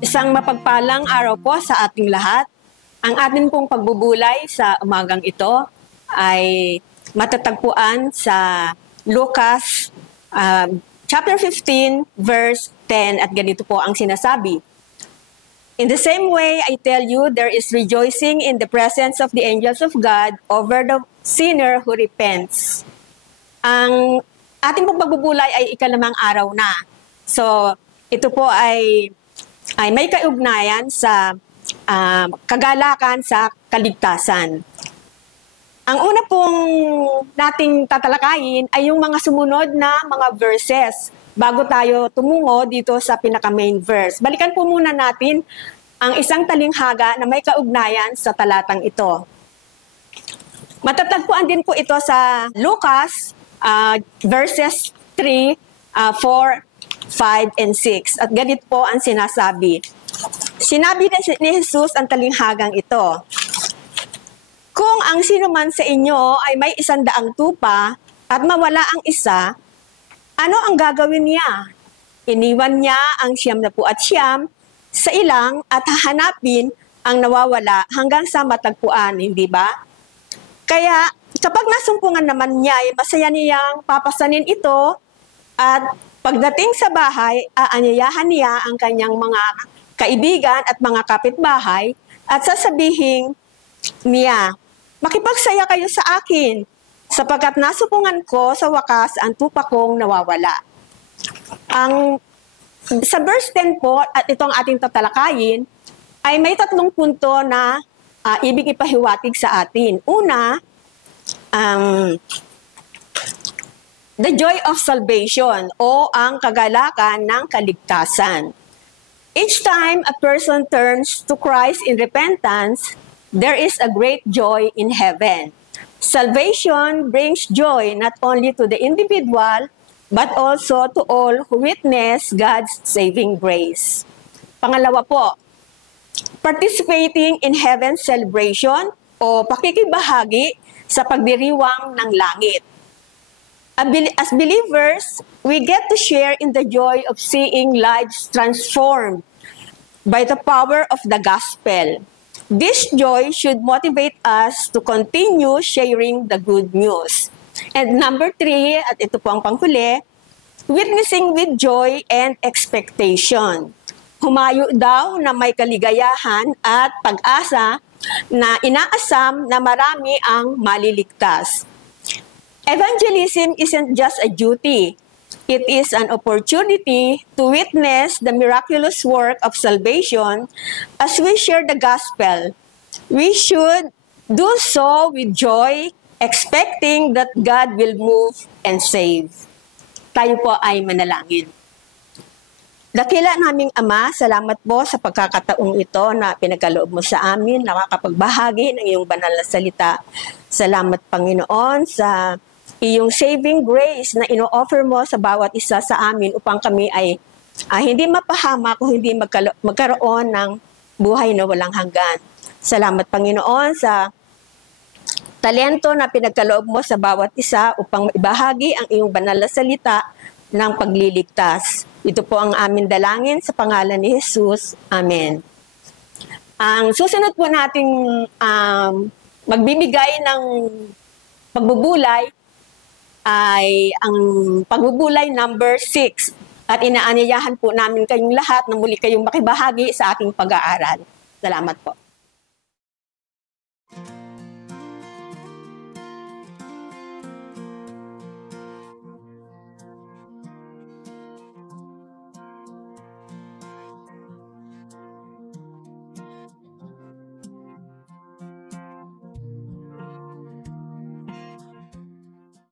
Isang mapagpalang araw po sa ating lahat. Ang atin pong pagbubulay sa umagang ito ay matatagpuan sa Lucas chapter 15 verse 10 at ganito po ang sinasabi. In the same way, I tell you, there is rejoicing in the presence of the angels of God over the sinner who repents. Ang ating pong pagbubulay ay ikalimang araw na. So, ito po ay may kaugnayan sa kagalakan sa kaligtasan. Ang una pong nating tatalakayin ay yung mga sumunod na mga verses bago tayo tumungo dito sa pinaka-main verse. Balikan po muna natin ang isang talinghaga na may kaugnayan sa talatang ito. Matatagpuan din po ito sa Lucas verses 3, 4, 5, and 6. At ganito po ang sinasabi. Sinabi ni Jesus ang talinghagang ito, kung ang sino man sa inyo ay may 100 tupa at mawala ang isa, ano ang gagawin niya? Iniwan niya ang 99 sa ilang at hahanapin ang nawawala hanggang sa matagpuan, hindi ba? Kaya kapag nasumpungan naman niya, ay masaya niyang papasanin ito at pagdating sa bahay, aanyayahan niya ang kanyang mga kaibigan at mga kapitbahay at sasabihin niya, makipagsaya kayo sa akin sapagkat nasupungan ko sa wakas ang tupa kong nawawala. Sa verse 10 po, at itong ating tatalakayin, ay may 3 punto na ibig ipahiwatig sa atin. Una, the joy of salvation o ang kagalakan ng kaligtasan. Each time a person turns to Christ in repentance, there is a great joy in heaven. Salvation brings joy not only to the individual, but also to all who witness God's saving grace. Pangalawa po, participating in heaven's celebration o pakikibahagi sa pagdiriwang ng langit. As believers, we get to share in the joy of seeing lives transformed by the power of the gospel. This joy should motivate us to continue sharing the good news. And number 3, at ito po ang panghuli, witnessing with joy and expectation. Humayo daw na may kaligayahan at pag-asa na inaasam na marami ang maliligtas. Evangelism isn't just a duty. It is an opportunity to witness the miraculous work of salvation as we share the gospel. We should do so with joy, expecting that God will move and save. Tayo po ay manalangin. Dakila naming Ama, salamat po sa pagkakataong ito na pinagkaloob mo sa amin, nakakapagbahagi ng iyong banal na salita. Salamat, Panginoon, sa iyong saving grace na ino-offer mo sa bawat isa sa amin upang kami ay hindi mapahamak o hindi magkaroon ng buhay na walang hanggan. Salamat, Panginoon, sa talento na pinagkaloob mo sa bawat isa upang maibahagi ang iyong banal na salita ng pagliligtas. Ito po ang aming dalangin sa pangalan ni Jesus. Amen. Ang susunod po nating magbibigay ng pagbubulay ay ang pagbubulay number 6. At inaanyayahan po namin kayong lahat na muli kayong makibahagi sa ating pag-aaral. Salamat po.